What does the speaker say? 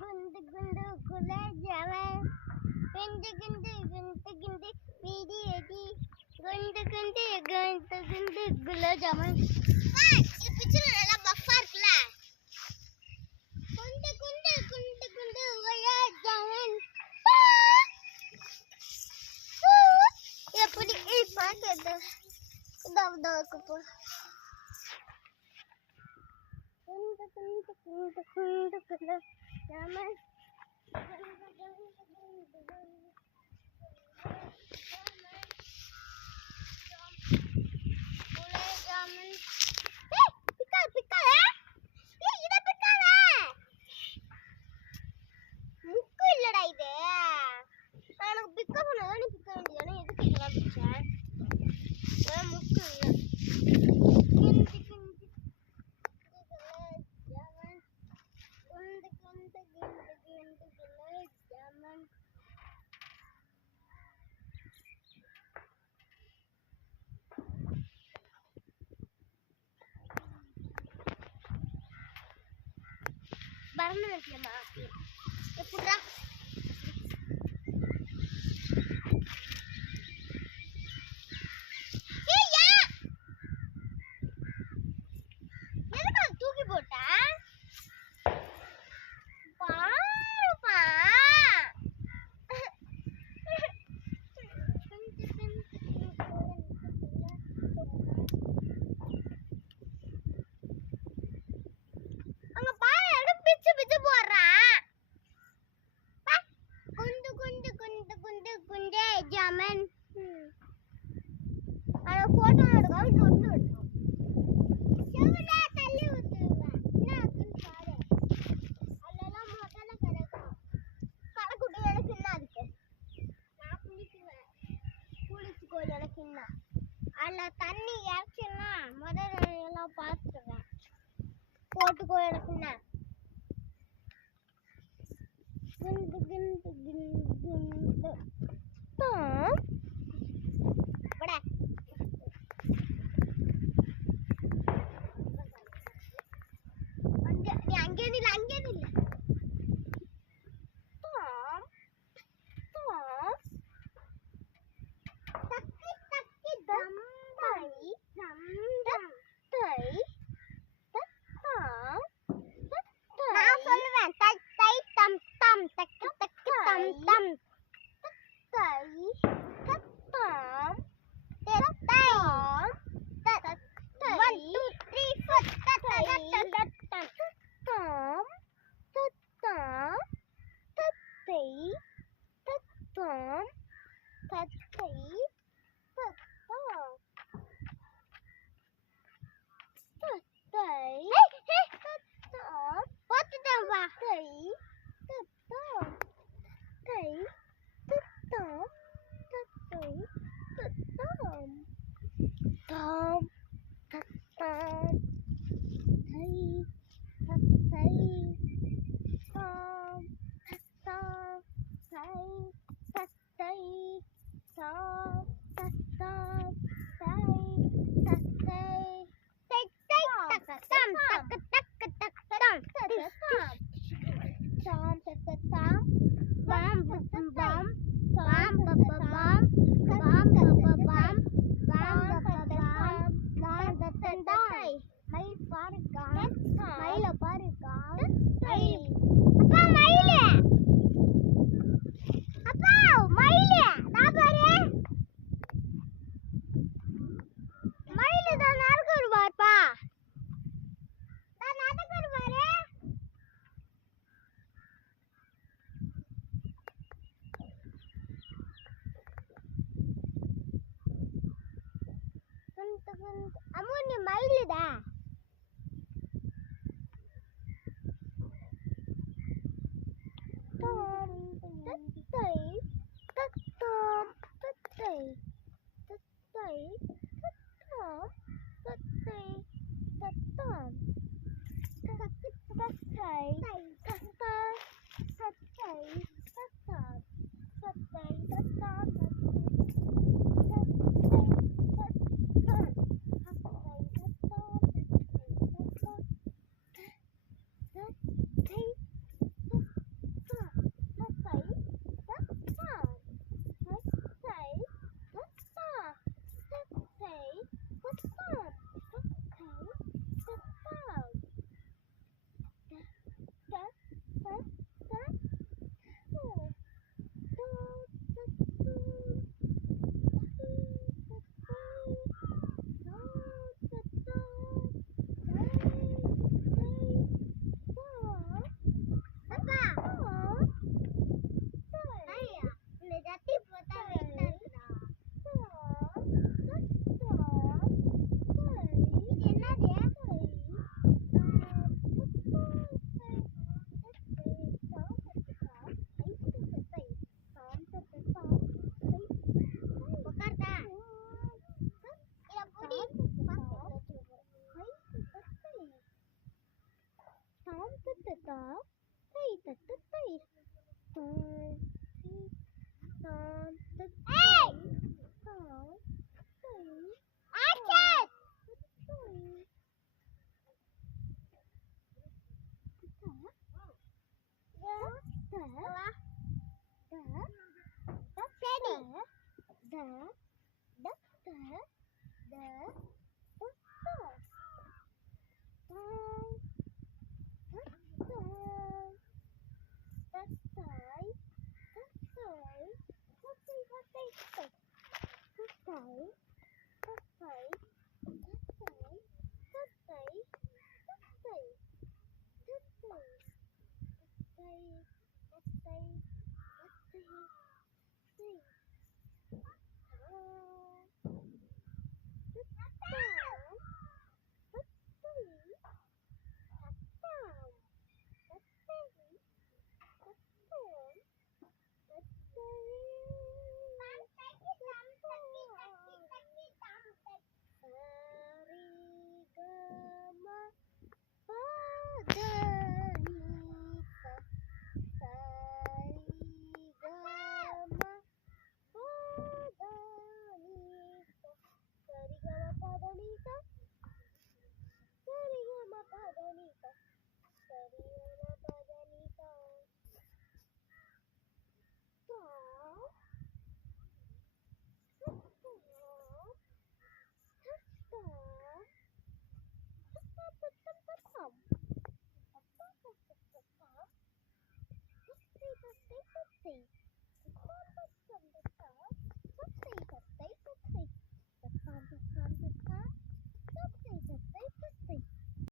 गुंड गुंड खुले जावे गुंड गुंड गुंड गुंड PD AD गुंड गुंड गुंड गुंड गुला जावे ये पिक्चर நல்லா பஃபா இருக்குல गुंड गुंड गुंड गुंड खुले जावे எப்படி பாக்குது दब को गुंड गुंड गुंड गुंड गुला जावे பரமநட்டியம் ஆக்கி எப்படிடா தூக்கி போட்டா जामन अरे फोटो எடுக்காம சொட்டு எடுத்தோம் செவல தள்ளி ஊத்துவேன் என்ன ஆக்குன்னு பாரு அதெல்லாம் முதல்ல கரெக்ட் கரக்குட்டி எனக்கு என்ன அதுக்கு நான் குளிச்சுக்கோ எனக்கு என்ன அதில் தண்ணி இறச்சுன்னா முதல்ல எல்லாம் பார்த்துருவேன் போட்டுக்கோ எனக்கு என்ன குண்டு குண்டு குண்டு குண்டு बड़ा अंगे नहीं तक्की तक्की दम दई दम दई நான் சொல்லுவேன் தை தை தம் தம் தக்கி தக்கி தம் தம் தை தம் தம் தம் 1 2 3 4 தம் தம் தத்தை தத்தம் தத்தை தத்தம் தத்தை தத்தம் போட்டுட்டேன் வா தை தத்தம் தை தத்தம் தத்தை தத்தம் தம் தத்தம் தை தத்தை தம் தத்தம் தை தத்தை தம் தத்தம் தை தத்தை தத்தம் தக்க தக்க தக்கம் தம் தத்தம் bam bam bam bam bam bam bam bam bam bam தத்தை மயில் பாருக்கா மயில பாருக்கா மயில் அப்பா மயிலே அப்பா மயிலே நான் பாரு மயில தான் நடக்குது பாருப்பா நான் நடக்குது பாரு அம்முனி மயிலுடா தத்தை தத்தம் தத்தை தத்தை தத்தம் தத்தை தத்தம் தத்தை தத்தை தத்தம் தத்தை தத்தம் தத்தை தத்தம் தத்தை